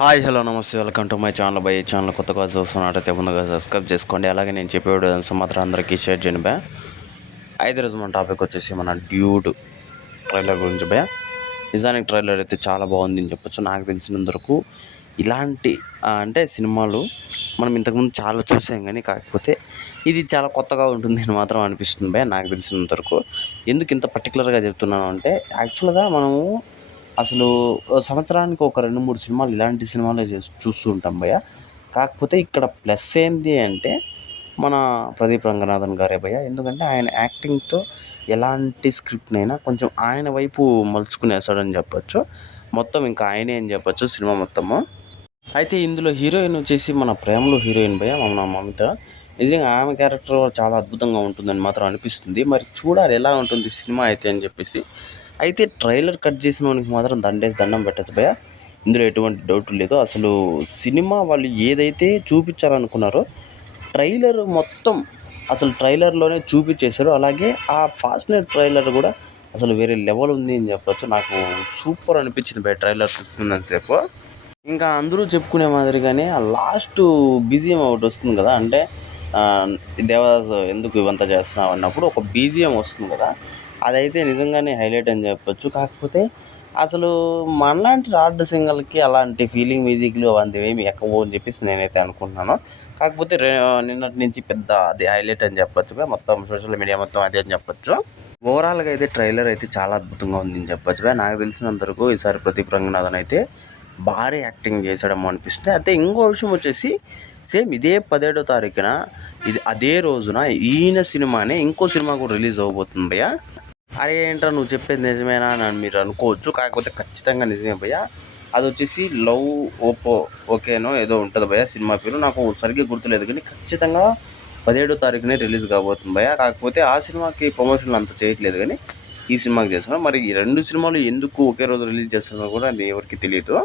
Hi hello నమస్తే welcome to my channel. By channel కొత్తగా చూస్తున్నట్టయితే ముందుగా సబ్స్క్రైబ్ చేసుకోండి. అలాగే నేను చెప్పే వీడియో మాత్రం అందరికీ షేర్ చేయండి బా. అయితే రోజు మన టాపిక్ వచ్చేసి మన డ్యూడ్ ట్రైలర్ గురించి బా. నిజానికి ట్రైలర్ అయితే చాలా బాగుంది అని చెప్పొచ్చు. నాకు తెలిసినంత వరకు ఇలాంటి అంటే సినిమాలు మనం ఇంతకుముందు చాలా చూసాం, కానీ కాకపోతే ఇది చాలా కొత్తగా ఉంటుంది అని మాత్రం అనిపిస్తుంది బా నాకు తెలిసినంత వరకు. ఎందుకు ఇంత పర్టికులర్గా చెప్తున్నాను అంటే, యాక్చువల్గా మనము అసలు సంవత్సరానికి ఒక 2-3 సినిమాలు ఇలాంటి సినిమాలే చూస్తూ ఉంటాం భయ్య. కాకపోతే ఇక్కడ ప్లస్ ఏంది అంటే మన ప్రదీప్ రంగనాథన్ గారే భయ్య. ఎందుకంటే ఆయన యాక్టింగ్తో ఎలాంటి స్క్రిప్ట్నైనా కొంచెం ఆయన వైపు మలుచుకునేస్తాడని చెప్పొచ్చు. మొత్తం ఇంకా ఆయనే అని చెప్పొచ్చు సినిమా మొత్తము. అయితే ఇందులో హీరోయిన్ వచ్చేసి మన ప్రేమలో హీరోయిన్ భయ్య, మన మమిత. నిజంగా ఆమె క్యారెక్టర్ చాలా అద్భుతంగా ఉంటుందని మాత్రం అనిపిస్తుంది. మరి చూడాలి ఎలా ఉంటుంది సినిమా అయితే అని చెప్పేసి. అయితే ట్రైలర్ కట్ చేసిన వానికి మాత్రం దండం పెట్టచ్చు భయ్య. ఇందులో ఎటువంటి డౌట్ లేదు. అసలు సినిమా వాళ్ళు ఏదైతే చూపించాలనుకున్నారో ట్రైలర్ మొత్తం అసలు ట్రైలర్లోనే చూపించేశారు. అలాగే ఆ ఫాస్ట్నెట్ ట్రైలర్ కూడా అసలు వేరే లెవెల్ ఉంది అని చెప్పొచ్చు. నాకు సూపర్ అనిపించింది భయ్య ట్రైలర్ చూస్తున్నంతసేపు. ఇంకా అందరూ చెప్పుకునే మాదిరిగానే ఆ లాస్ట్ బీజిఎం ఒకటి వస్తుంది కదా, అంటే దేవదాస్ ఎందుకు ఇవంతా చేస్తున్నావు అన్నప్పుడు ఒక బీజిఎం వస్తుంది కదా, అదైతే నిజంగానే హైలైట్ అని చెప్పొచ్చు. కాకపోతే అసలు మనలాంటి రాడ్ సింగర్కి అలాంటి ఫీలింగ్ మ్యూజిక్లు అవంటివి ఏమి ఎక్కవు అని చెప్పేసి నేనైతే అనుకుంటున్నాను. కాకపోతే నిన్నటి నుంచి పెద్ద అది హైలైట్ అని చెప్పొచ్చు. మొత్తం సోషల్ మీడియా మొత్తం అదే అని చెప్పొచ్చు. ఓవరాల్గా అయితే ట్రైలర్ అయితే చాలా అద్భుతంగా ఉంది అని చెప్పొచ్చు. నాకు తెలిసినంత వరకు ఈసారి ప్రదీప్ రంగనాథన్ అయితే భారీ యాక్టింగ్ చేశాడేమో అనిపిస్తుంది. అయితే ఇంకో విషయం వచ్చేసి సేమ్ ఇదే 17వ తారీఖున ఇది అదే రోజున ఈయన సినిమానే ఇంకో సినిమా కూడా రిలీజ్ అవ్వబోతుంది భయ్య. అరే ఏంట్రా నువ్వు చెప్పేది నిజమేనా అని మీరు అనుకోవచ్చు. కాకపోతే ఖచ్చితంగా నిజమే భయ్య. అది వచ్చేసి లవ్ ఓకేనో ఏదో ఉంటుంది భయ్య సినిమా పేరు, నాకు సరిగ్గా గుర్తులేదు, కానీ ఖచ్చితంగా 17వ తారీఖునే రిలీజ్ కాబోతుంది భయ్య. కాకపోతే ఆ సినిమాకి ప్రమోషన్లు అంత చేయట్లేదు, కానీ ఈ సినిమాకి చేస్తున్నారు. మరి ఈ 2 సినిమాలు ఎందుకు ఒకే రోజు రిలీజ్ చేస్తున్నారో కూడా అది ఎవరికి తెలియదు.